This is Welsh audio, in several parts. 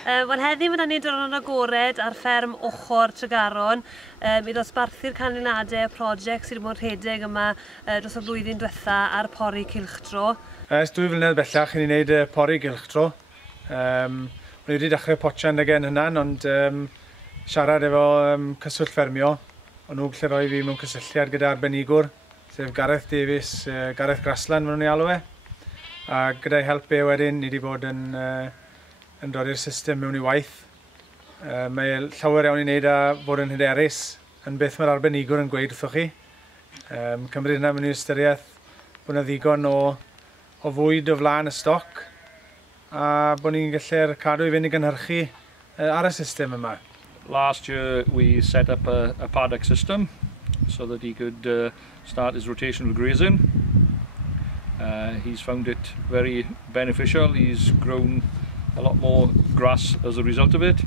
Wel heddi mae da ni diwrnod agored ar fferm ochr Tregaron i ddosbarthu'r canlyniadau y prosiect sydd wedi bod rhedeg yma dros y flwyddyn diwetha ar pori Cylchtro. Ers 2 flynedd bellach i ni wneud pori Cylchtro. Ni wedi dechrau potsian again hynna'n, ond siarad efo cyswllt ffermio. O'n nhw'n gallu rhoi fi mewn cysylltiad gyda arbenigwr, sef Gareth Davies, Gareth Graslan maen nhw'n ei alw e. A gyda'i help e wedyn, ni wedi bod yn dod i'r system mewn i waith. Mae llawer iawn i wneud â fod yn hyderus yn beth mae'r arbenigwr yn gweud wrthoch chi. Cymryd yna mewn i ystyriaeth bod yna ddigon o fwyd o flaen y stoc a bod ni'n gallu'r cadw i fynd i gynhyrchu ar y system yma. Last year we set up a paddock system so that he could start his rotational grazing. He's found it very beneficial. He's grown a lot more grass as a result of it.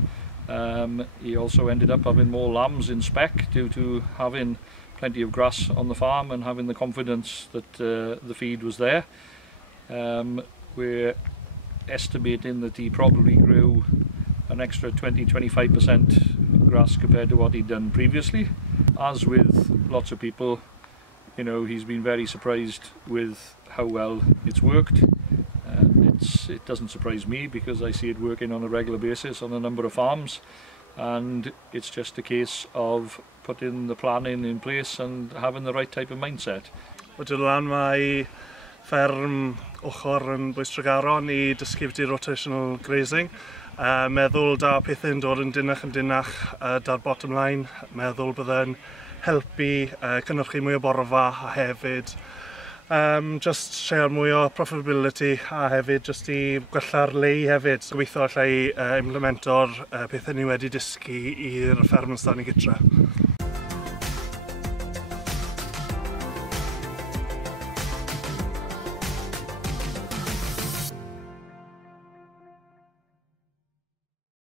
He also ended up having more lambs in spec due to having plenty of grass on the farm and having the confidence that the feed was there. We're estimating that he probably grew an extra 20-25% grass compared to what he'd done previously. As with lots of people, you know, he's been very surprised with how well it's worked. It doesn't surprise me because I see it working on a regular basis on a number of farms, and it's just a case of putting the planning in place and having the right type of mindset. Wedi lan mae fferm ochr yn Bwys Tregaron i dysgu byti rotational grazing. Meddwl da pethau'n dod yn dinach da'r bottom line. Meddwl byddai'n helpu cynnyrchu mwy o borfa a hefyd just share mwy o profitability a hefyd just i gwella'r lei hefyd. Gobeithio allai implemento'r pethau ni wedi dysgu i'r fferm yn stan i gytre.